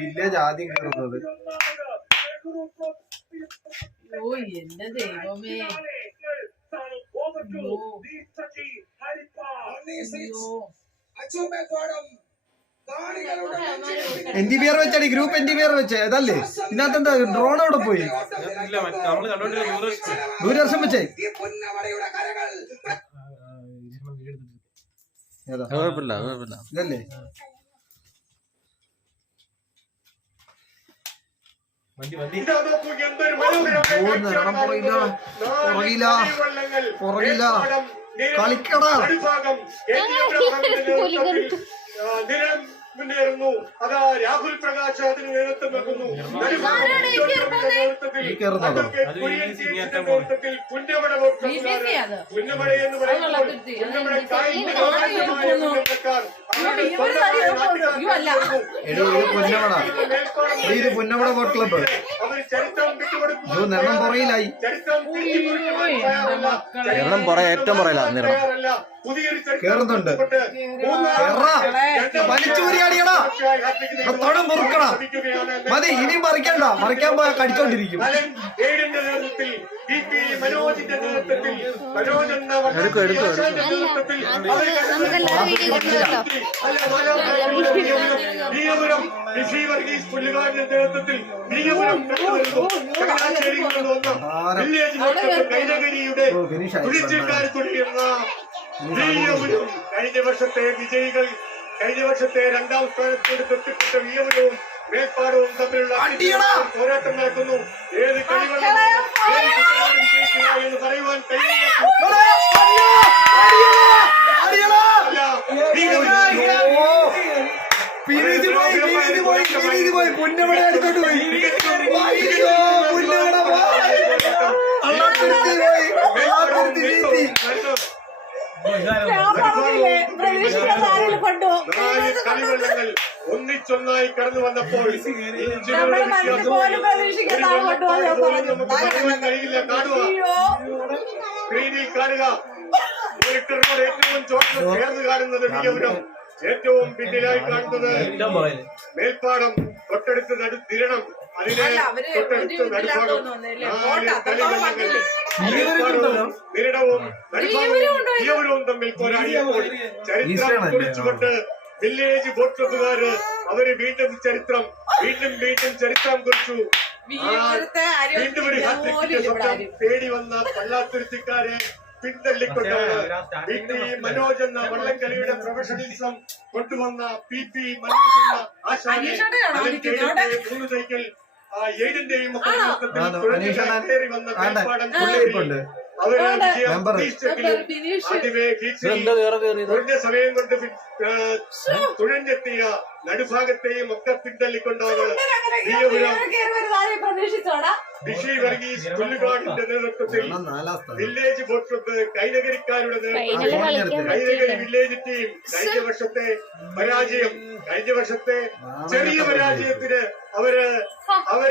Village ആദ്യം കയറുന്നത്. ഓ എന്റെ ദൈവമേ, NTPR വെച്ചാണ് ഗ്രൂപ്പ് NTPR വെച്ചേ അതല്ലേ? ഇതിനകത്ത് എന്താ ഡ്രോൺ അവിടെ പോയി? ദൂരദർശൻ വെച്ചേ ഇതല്ലേ? പുറകില കളിക്കടാ. മുന്നേറുന്നു. അതാ രാഹുൽ പ്രകാശ് അതിന് നേതൃത്വം നൽകുന്നു. പുന്നമട എന്ന് പറയുമ്പോൾ പുന്നമട ബോട്ട് ക്ലബ്ബ് നിർണം പുറയിലായി. ഏറ്റവും പുറയിലാണ് കേറുന്നുണ്ട്. വലിച്ചൂരിയാടിയടാ തൊടം മുറുക്കണ മതി. ഇനിയും മറിക്കണ്ട, മറിക്കാൻ പോയാൽ കടിച്ചോണ്ടിരിക്കും. കഴിഞ്ഞ വർഷത്തെ വിജയികൾ, കഴിഞ്ഞ വർഷത്തെ രണ്ടാം സ്ഥാനത്തോട് തൊട്ടിപ്പെട്ട വിയവനവും മേൽപ്പാടവും തമ്മിലുള്ള പോരാട്ടം നടക്കുന്നു. ഏത് കളികളും എന്ന് പറയുവാൻ കഴിയില്ല. കളിവെള്ളങ്ങൾ ഒന്നിച്ചൊന്നായി കടന്നു വന്നപ്പോൾ കഴിയില്ല. കാണുക, സ്ക്രീനിൽ കാണുക. മോണിറ്ററിനോട് ഏറ്റവും ചേർന്ന് കാണുന്നത് വിയപുരം, ഏറ്റവും പിന്നിലായി കാണുന്നത് മേൽപ്പാടം, തൊട്ടടുത്ത് നടുത്തിരണം, അതിനെ തൊട്ടടുത്ത് നടുഭാഗം. നിരടവും വിയപുരവും തമ്മിൽ പോരാടിയപ്പോൾ ചരിത്രം കുറിച്ചുകൊണ്ട് വില്ലേജ് ബോട്ട് ക്ലബ്ബുകാര് അവര് വീണ്ടും ചരിത്രം കുറിച്ചു. വീണ്ടും ഒരു ഹാട്രിക്കിന്റെ സ്വപ്നം തേടി വന്ന പള്ളാത്തുരുത്തിക്കാരെ പിന്തള്ളിക്കൊണ്ടാണ് PP മനോജ് എന്ന വള്ളംകളിയുടെ പ്രൊഫഷണലിസം കൊണ്ടുവന്ന PP മനോജ് എന്ന ആശാനെ 3 സൈക്കിൾ ഏഴിന്റെയും കയറി വന്ന കുറഞ്ഞ സമയം കൊണ്ട് തുഴഞ്ഞെത്തിയ നടുഭാഗത്തെയും ഒക്കെ പിന്തള്ളിക്കൊണ്ടാണ് ഋഷി വർഗീസ് പുല്ലുകാടിന്റെ നേതൃത്വത്തിൽ വില്ലേജ് ബോട്ട് ക്ലബ്ബ് കൈനകരിക്കാരുടെ നേതൃത്വത്തിൽ കൈനകരി വില്ലേജ് ടീം കഴിഞ്ഞ വർഷത്തെ ചെറിയ പരാജയത്തിന് അവര്